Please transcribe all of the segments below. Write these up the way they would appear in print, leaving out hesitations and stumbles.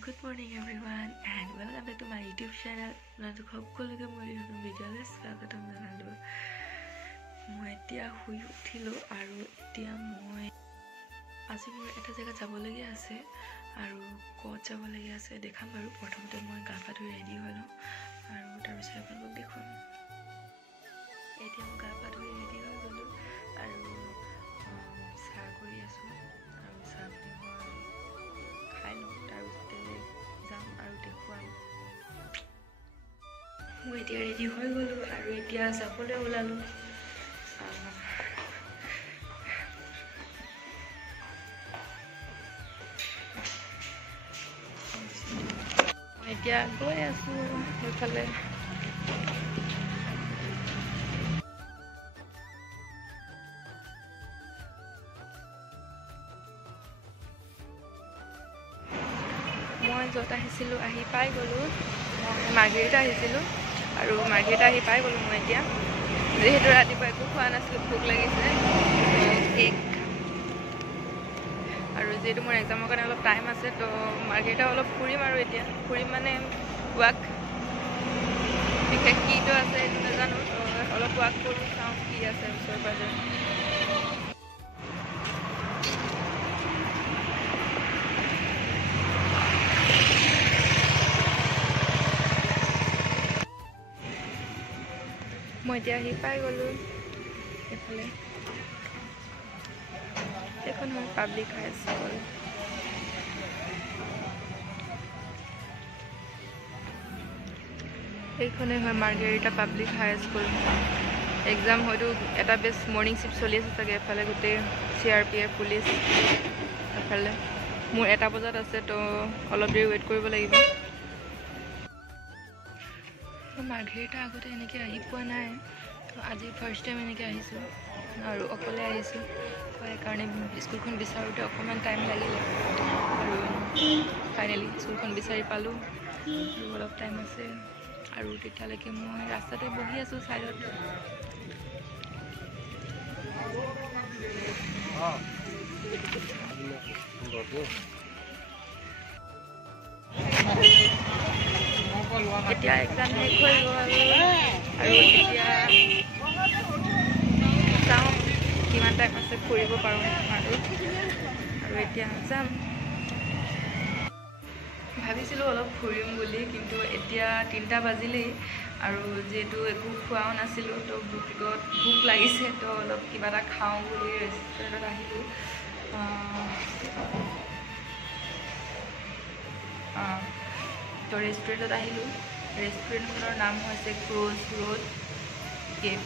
Good morning everyone and welcome back to my YouTube channel. Nadu সকলোকে মই নতুন ভিডিঅ'লৈ স্বাগতম জনালোঁ। মই এতিয়া শুই উঠিলোঁ আৰু এতিয়া মই আজি মোৰ এটা জেগাত যাবলগীয়া আছে আৰু ক'ত যাবলগীয়া আছে দেখাম বাৰু। প্ৰথমতে মই গা পা ধুই ৰেডি হ'লোঁ আৰু তাৰপিছত আপোনালোকক দেখুৱাম। এতিয়া মই গা পা ধুই ৰেডি হৈ গ'লোঁ আৰু চাহ কৰি আছোঁ আৰু চাহ খাই লওঁ, তাৰপিছতে যাম আৰু দেখুৱাম। মই এতিয়া ৰেডি হৈ গ'লোঁ আৰু এতিয়া যাবলৈ ওলালোঁ। মই এতিয়া গৈ আছোঁ সেইফালে। মই য'ত আহিছিলোঁ আহি পাই গ'লোঁ। মই মাৰ্ঘেৰিটা আহিছিলোঁ আৰু মাৰ্ঘেৰিটা আহি পাই গ'লোঁ। মই এতিয়া যিহেতু ৰাতিপুৱা একো খোৱা নাছিলোঁ, ভোক লাগিছে, কেক আৰু যিহেতু মোৰ এক্সামৰ কাৰণে অলপ টাইম আছে, তো মাৰ্ঘেৰিটা অলপ ফুৰিম আৰু এতিয়া ফুৰিম মানে ৱাক, বিশেষ কিটো আছে সেইটো নাজানো, তো অলপ ৱাক কৰোঁ, চাওঁ কি আছে ওচৰে পাঁজৰে। মই এতিয়া আহি পাই গ'লোঁ এইফালে। এইখন হয় পাব্লিক হাই স্কুল। এইখনে হয় মাৰ্ঘেৰিটা পাব্লিক হাই স্কুল। এক্সাম হয়তো এটা বেছ মৰ্ণিং শ্বিফ্ট চলি আছে চাগে। এফালে গোটেই CRPF পুলিচ, এফালে মোৰ 1টা বজাত আছে, তো অলপ দেৰি ৱেইট কৰিব লাগিব। মাৰ্ঘেৰিটা আগতে এনেকৈ আহি পোৱা নাই, তো আজি ফাৰ্ষ্ট টাইম এনেকৈ আহিছোঁ আৰু অকলে আহিছোঁ, তো সেইকাৰণে স্কুলখন বিচাৰোঁতে অকণমান টাইম লাগিলে আৰু ফাইনেলি স্কুলখন বিচাৰি পালোঁ। আৰু অলপ টাইম আছে আৰু তেতিয়ালৈকে মই ৰাস্তাতে বহি আছোঁ ছাইডত। এতিয়া এক্সাম শেষ হৈ গ'ল আৰু এতিয়া চাওঁ কিমান টাইম আছে, ফুৰিব পাৰোঁ আৰু এতিয়া যাম। ভাবিছিলোঁ অলপ ফুৰিম বুলি, কিন্তু এতিয়া 3টা বাজিলেই আৰু যিহেতু একো খোৱাও নাছিলোঁ, তো ভোক লাগিছে, তো অলপ কিবা এটা খাওঁ বুলি ৰেষ্টুৰেণ্টত আহিলোঁ। তো ৰেষ্টুৰেণ্টত আহিলোঁ। ৰেষ্টুৰেণ্টখনৰ নাম হৈছে ক্ৰ'জ ৰোড কেফ।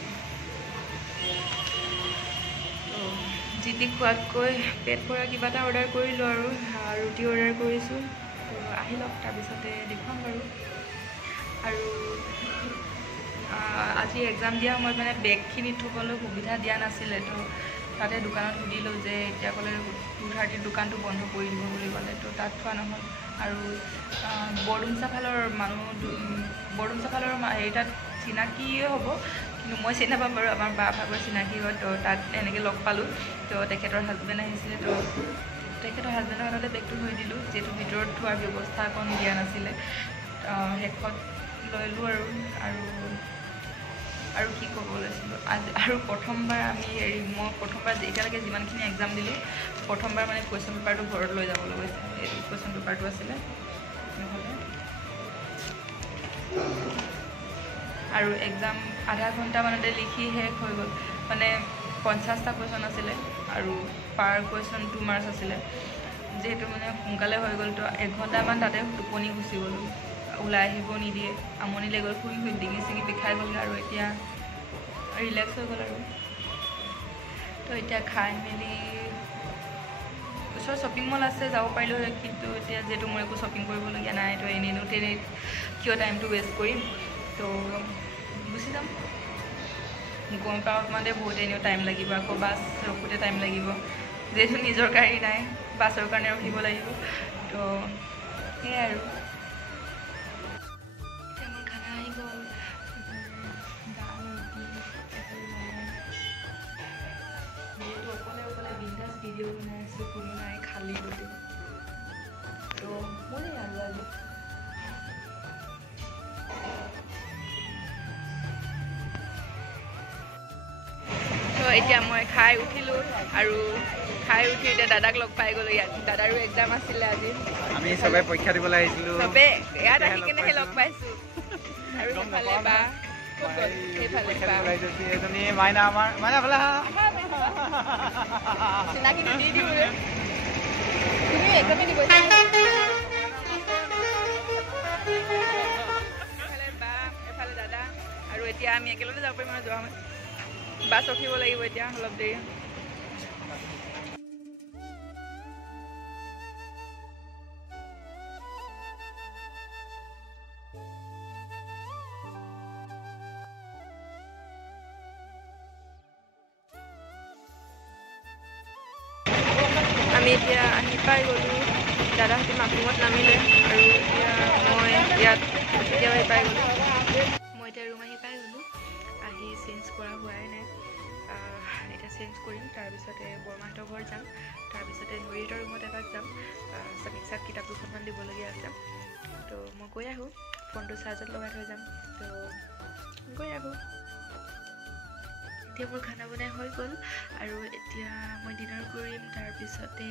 তো যি টি খোৱাতকৈ পেট ভৰা কিবা এটা অৰ্ডাৰ কৰিলোঁ আৰু ৰুটি অৰ্ডাৰ কৰিছোঁ। তো আহি লওক, তাৰপিছতে দেখুৱাম বাৰু। আৰু আজি এক্সাম দিয়া সময়ত মানে বেগখিনি থ'বলৈ সুবিধা দিয়া নাছিলে, তো তাতে দোকানত সুধিলোঁ যে এতিয়া ক'লে 2:30 দোকানটো বন্ধ কৰি দিব বুলি ক'লে, তো তাত থোৱা নহ'ল। আৰু বৰডুমচা ফালৰ হেৰি তাত চিনাকিয়ে হ'ব, কিন্তু মই চিনি নাপাম বাৰু, আমাৰ বা ভাগৰ চিনাকি হয়, তো তাত এনেকৈ লগ পালোঁ। তো তেখেতৰ হাজবেণ্ড আহিছিলে, তো তেখেতৰ হাজবেণ্ডৰ হাততে বেগটো থৈ দিলোঁ, যিহেতু ভিতৰত থোৱাৰ ব্যৱস্থা অকণ দিয়া নাছিলে। শেষত ল'লোঁ আৰু কি ক'ব লৈছিলোঁ আজি। আৰু প্ৰথমবাৰ মই প্ৰথমবাৰ এতিয়ালৈকে যিমানখিনি এক্সাম দিলোঁ, প্ৰথমবাৰ মানে কুৱেশ্যন পেপাৰটো ঘৰত লৈ যাবলৈ গৈছে। এই কুৱেশ্যন পেপাৰটো আছিলে নহ'লে, আৰু এক্সাম আধা ঘণ্টামানতে লিখি শেষ হৈ গ'ল। মানে 50টা কুৱেশ্যন আছিলে আৰু পাৰ কুৱেশ্যন 2 মাৰ্কছ আছিলে। যিহেতু মানে সোনকালে হৈ গ'ল, তো 1 ঘণ্টামান তাতে টোপনি গুচি গ'লোঁ। ওলাই আহিব নিদিয়ে, আমনি লাগি গ'ল, শুই ডিঙি চিঙি বিষাই গ'লগৈ আৰু এতিয়া ৰিলেক্স হৈ গ'ল আৰু। তো এতিয়া খাই মেলি ওচৰত শ্বপিং মল আছে, যাব পাৰিলোঁ হয়, কিন্তু এতিয়া যিহেতু মোৰ একো শ্বপিং কৰিবলগীয়া নাই, তো এনেই কিয় টাইমটো ৱেষ্ট কৰিম, তো গুচি যাম। গম পাওঁ মানে বহুত এনেও টাইম লাগিব, আকৌ বাছ ৰখোঁতে টাইম লাগিব, যিহেতু নিজৰ গাড়ী নাই, বাছৰ কাৰণে ৰখিব লাগিব, তো সেয়াই আৰু। এতিয়া মোৰ খানা আহি গ'ল, যিহেতু অকলে বিন্দাছ ভিডিঅ' বনাই আছোঁ, কোনো নাই, খালী গোটেই, তো মই আৰু এতিয়া মই খাই উঠিলোঁ আৰু খাই উঠি এতিয়া দাদাক লগ পাই গ'লোঁ ইয়াত দাদাৰো এক্সাম আছিলে আজি আমি চবে পৰীক্ষা দিবলৈ আহিছিলোঁ চবে ইয়াত আহি কেনেকৈ লগ পাইছোঁ আৰু সেইফালে বা সেইফালে এজনী মাইনা আমাৰ মাইনা ফালে চিনাকিটো দি দিওঁ তুমি এক্সামে দিব এফালে দাদা আৰু এতিয়া আমি একেলগে যাব পাৰিম যোৱা সময় বাছ ৰখিব লাগিব এতিয়া অলপ দেৰি আমি এতিয়া আহি পাই গ'লোঁ দাদাহঁতে মাকুমত নামিলে আৰু এতিয়া মই ইয়াত এতিয়াও আহি পাই গ'লোঁ মই এতিয়া ৰুম আহি পাই গ'লোঁ আহি চেঞ্জ কৰা হোৱাই নাই এতিয়া চেঞ্জ কৰিম তাৰপিছতে বৰমাহঁতৰ ঘৰ যাম তাৰপিছতে নুৰিহঁতৰ ৰুমত এপাক যাম সমীক্ষাক কিতাপ দুখনমান দিবলগীয়া আছে তো মই গৈ আহোঁ ফোনটো চাৰ্জত লগাই থৈ যাম তো গৈ আহোঁ এতিয়া মোৰ খানা বনাই হৈ গ'ল আৰু এতিয়া মই ডিনাৰ কৰিম তাৰপিছতে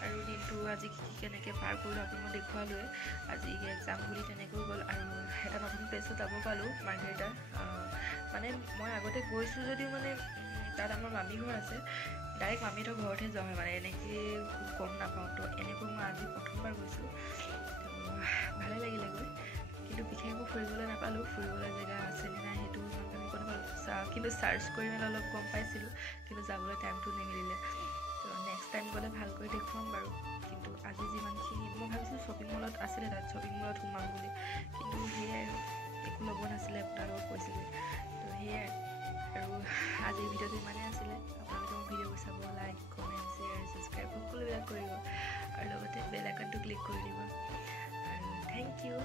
আৰু দিনটো আজি কেনেকৈ পাৰ কৰিলোঁ আপোনাক মই দেখুৱালোৱে আজি এক্সাম বুলি তেনেকৈ গ'ল আৰু এটা নতুন প্লেচত যাব পালোঁ মাৰ্ঘেৰিটা মানে মই আগতে গৈছোঁ যদিও মানে তাত আমাৰ মামী ঘৰ আছে ডাইৰেক্ট মামীহঁতৰ ঘৰতহে যোৱা হয় মানে এনেকৈ গম নাপাওঁ তো এনেকৈ মই আজি প্ৰথমবাৰ গৈছোঁ ভালেই লাগিলে গৈ কিন্তু বিশেষকৈ ফুৰিবলৈ নাপালোঁ ফুৰিবলৈ জেগা আছেনে নাই সেইটো কিন্তু চাৰ্চ কৰি মেলি অলপ গম পাইছিলোঁ কিন্তু যাবলৈ টাইমটো নিমিলিলে তো নেক্সট টাইম গ'লে ভালকৈ দেখুৱাম বাৰু কিন্তু আজি যিমানখিনি মই ভাবিছোঁ শ্বপিং মলত আছিলে তাত শ্বপিং মলত সোমাম বুলি কিন্তু সেয়াই একো ল'ব নাছিলে আপোনাৰ লগত কৈছিলে তো সেয়াই আৰু আজিৰ ভিডিঅ'টো ইমানেই আছিলে আপোনালোকে মোৰ ভিডিঅ'বোৰ চাব লাইক কমেণ্ট শ্বেয়াৰ ছাবস্ক্ৰাইব সকলোবিলাক কৰিব আৰু লগতে বেল আইকনটো ক্লিক কৰি দিব আৰু থেংক ইউ